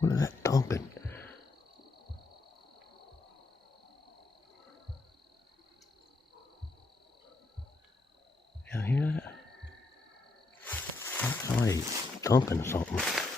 What is that thumping? Y'all hear that? Somebody thumping something.